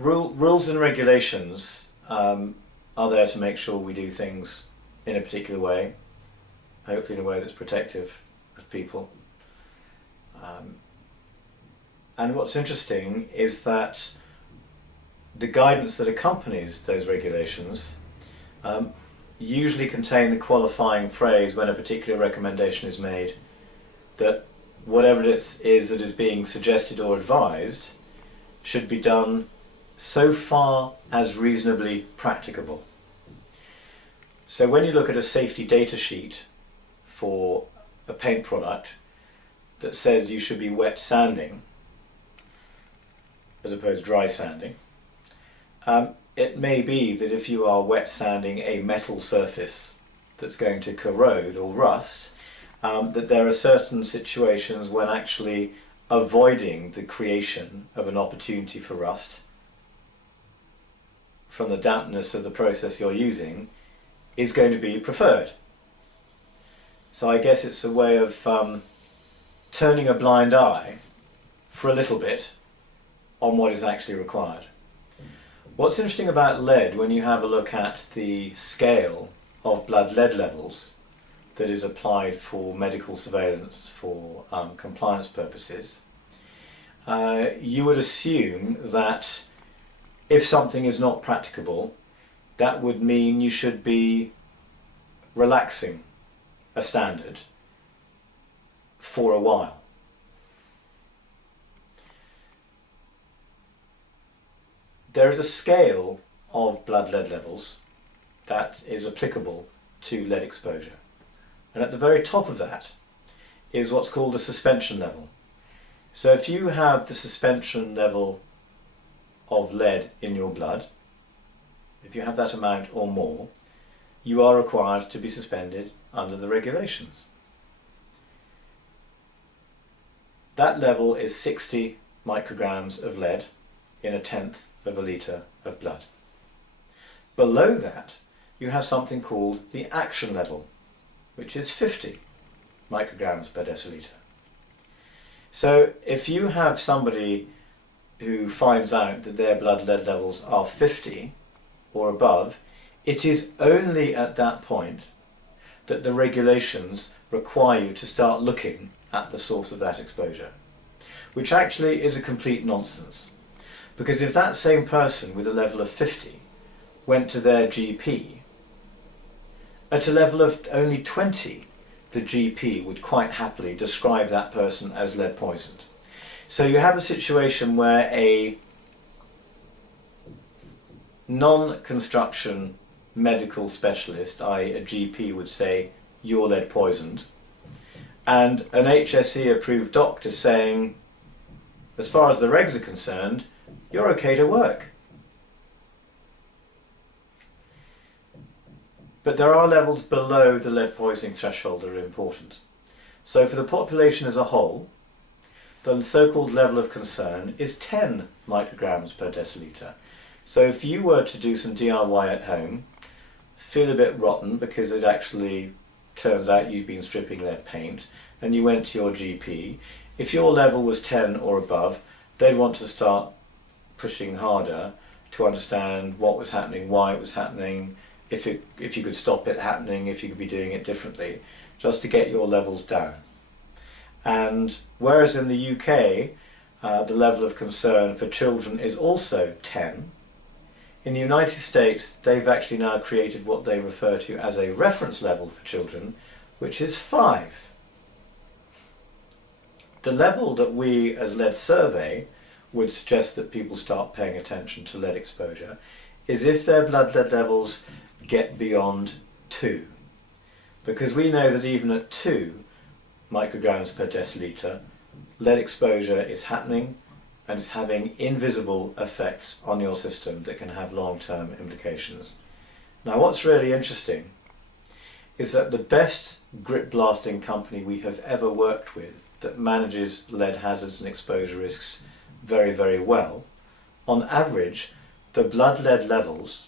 Rules and regulations are there to make sure we do things in a particular way, hopefully in a way that's protective of people. And what's interesting is that the guidance that accompanies those regulations usually contain the qualifying phrase when a particular recommendation is made that whatever it is that is being suggested or advised should be done so far as reasonably practicable. So when you look at a safety data sheet for a paint product that says you should be wet sanding as opposed to dry sanding, it may be that if you are wet sanding a metal surface that's going to corrode or rust, that there are certain situations when actually avoiding the creation of an opportunity for rust from the dampness of the process you're using is going to be preferred. So I guess it's a way of turning a blind eye for a little bit on what is actually required. What's interesting about lead, when you have a look at the scale of blood lead levels that is applied for medical surveillance for compliance purposes, you would assume that if something is not practicable, that would mean you should be relaxing a standard for a while. There is a scale of blood lead levels that is applicable to lead exposure. And at the very top of that is what's called a suspension level. So if you have the suspension level of lead in your blood, if you have that amount or more, you are required to be suspended under the regulations. That level is 60 micrograms of lead in 1/10 of a litre of blood. Below that, you have something called the action level, which is 50 micrograms per decilitre. So if you have somebody who finds out that their blood lead levels are 50 or above, it is only at that point that the regulations require you to start looking at the source of that exposure, which actually is a complete nonsense. Because if that same person with a level of 50 went to their GP, at a level of only 20, the GP would quite happily describe that person as lead poisoned. So you have a situation where a non-construction medical specialist, i.e. a GP, would say you're lead poisoned, and an HSE approved doctor saying, as far as the regs are concerned, you're okay to work. But there are levels below the lead poisoning threshold that are important. So for the population as a whole, the so-called level of concern is 10 micrograms per decilitre. So if you were to do some DIY at home, feel a bit rotten because it actually turns out you've been stripping lead paint, and you went to your GP, if your level was 10 or above, they'd want to start pushing harder to understand what was happening, why it was happening, if you could stop it happening, if you could be doing it differently, just to get your levels down. And whereas in the UK the level of concern for children is also 10, in the United States they've actually now created what they refer to as a reference level for children, which is 5. The level that we as Lead Survey would suggest that people start paying attention to lead exposure is if their blood lead levels get beyond 2. Because we know that even at 2 micrograms per decilitre, lead exposure is happening and it's having invisible effects on your system that can have long-term implications. Now what's really interesting is that the best grit blasting company we have ever worked with that manages lead hazards and exposure risks very, very well, on average the blood lead levels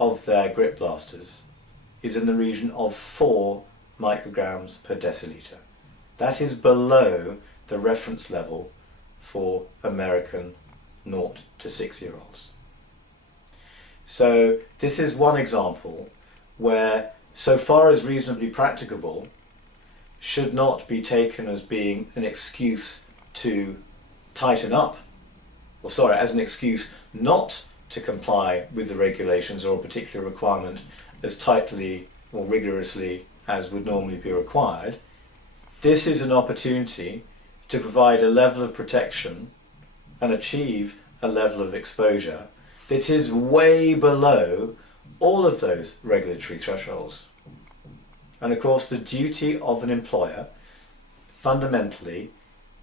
of their grit blasters is in the region of 4 micrograms per decilitre. That is below the reference level for American 0 to 6-year-olds. So this is one example where, so far as reasonably practicable, should not be taken as being an excuse to tighten up, or sorry, as an excuse not to comply with the regulations or a particular requirement as tightly or rigorously as would normally be required. This is an opportunity to provide a level of protection and achieve a level of exposure that is way below all of those regulatory thresholds. And of course, the duty of an employer, fundamentally,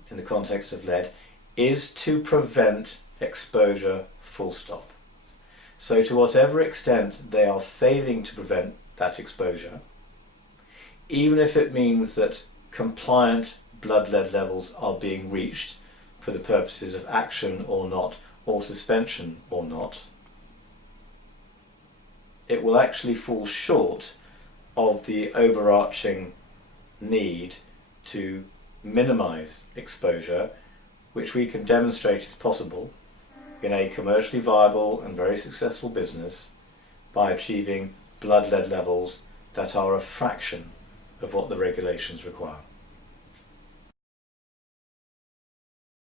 in the context of lead, is to prevent exposure, full stop. So to whatever extent they are failing to prevent that exposure, even if it means that compliant blood lead levels are being reached for the purposes of action or not, or suspension or not, it will actually fall short of the overarching need to minimize exposure, which we can demonstrate is possible in a commercially viable and very successful business by achieving blood lead levels that are a fraction of what the regulations require.